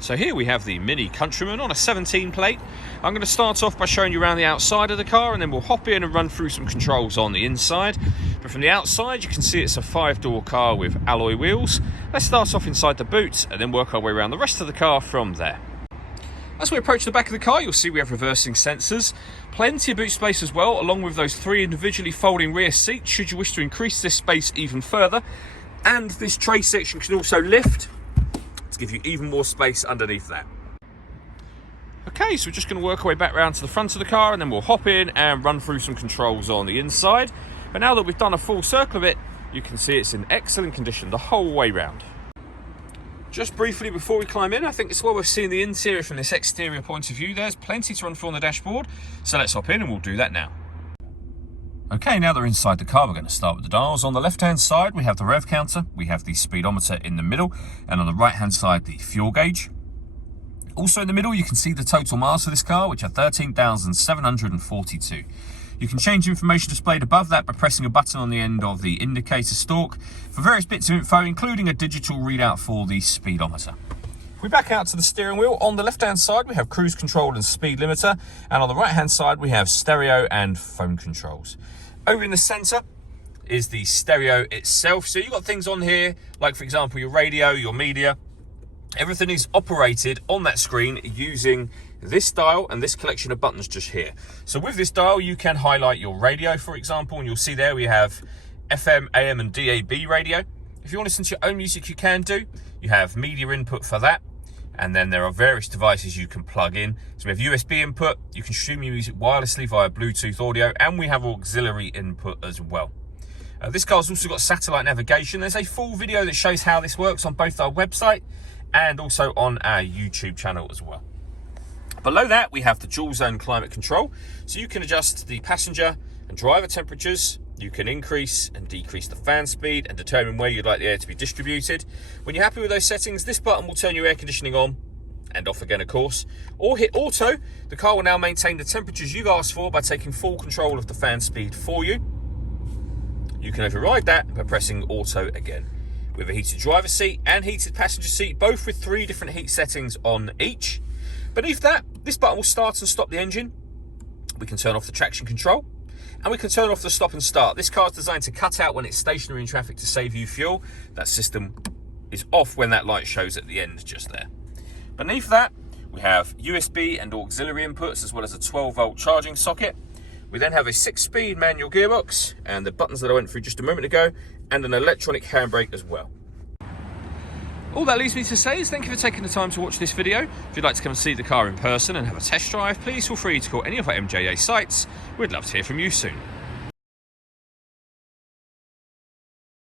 So here we have the Mini Countryman on a 17 plate. I'm going to start off by showing you around the outside of the car, and then we'll hop in and run through some controls on the inside. But from the outside you can see it's a 5-door car with alloy wheels. Let's start off inside the boot and then work our way around the rest of the car from there. As we approach the back of the car, you'll see we have reversing sensors, plenty of boot space as well, along with those 3 individually folding rear seats should you wish to increase this space even further. And this tray section can also lift to give you even more space underneath that. Okay, so we're just going to work our way back around to the front of the car, and then we'll hop in and run through some controls on the inside. But now that we've done a full circle of it, you can see it's in excellent condition the whole way round. Just briefly before we climb in, I think it's well worth seeing the interior from this exterior point of view. There's plenty to run through on the dashboard, so let's hop in and we'll do that now. Okay, now that we're inside the car, we're going to start with the dials. On the left-hand side, we have the rev counter, we have the speedometer in the middle, and on the right-hand side, the fuel gauge. Also in the middle, you can see the total miles for this car, which are 13,742. You can change information displayed above that by pressing a button on the end of the indicator stalk for various bits of info, including a digital readout for the speedometer. If we back out to the steering wheel, on the left-hand side, we have cruise control and speed limiter, and on the right-hand side, we have stereo and phone controls. Over in the center is the stereo itself. So you've got things on here, like for example, your radio, your media. Everything is operated on that screen using this dial and this collection of buttons just here. So with this dial, you can highlight your radio, for example, and you'll see there we have FM, AM and DAB radio. If you want to listen to your own music, you can do. You have media input for that. And then there are various devices you can plug in. So we have USB input, you can stream your music wirelessly via Bluetooth audio, and we have auxiliary input as well. This car's also got satellite navigation. There's a full video that shows how this works on both our website and also on our YouTube channel as well. Below that, we have the dual zone climate control. So you can adjust the passenger and driver temperatures. You can increase and decrease the fan speed and determine where you'd like the air to be distributed. When you're happy with those settings, this button will turn your air conditioning on and off again, of course. Or hit auto. The car will now maintain the temperatures you've asked for by taking full control of the fan speed for you. You can override that by pressing auto again. We have a heated driver's seat and heated passenger seat, both with 3 different heat settings on each. Beneath that, this button will start and stop the engine. We can turn off the traction control. And we can turn off the stop and start. This car is designed to cut out when it's stationary in traffic to save you fuel. That system is off when that light shows at the end just there. Beneath that, we have USB and auxiliary inputs, as well as a 12-volt charging socket. We then have a 6-speed manual gearbox and the buttons that I went through just a moment ago, and an electronic handbrake as well. All that leaves me to say is thank you for taking the time to watch this video. If you'd like to come and see the car in person and have a test drive, please feel free to call any of our MJA sites. We'd love to hear from you soon.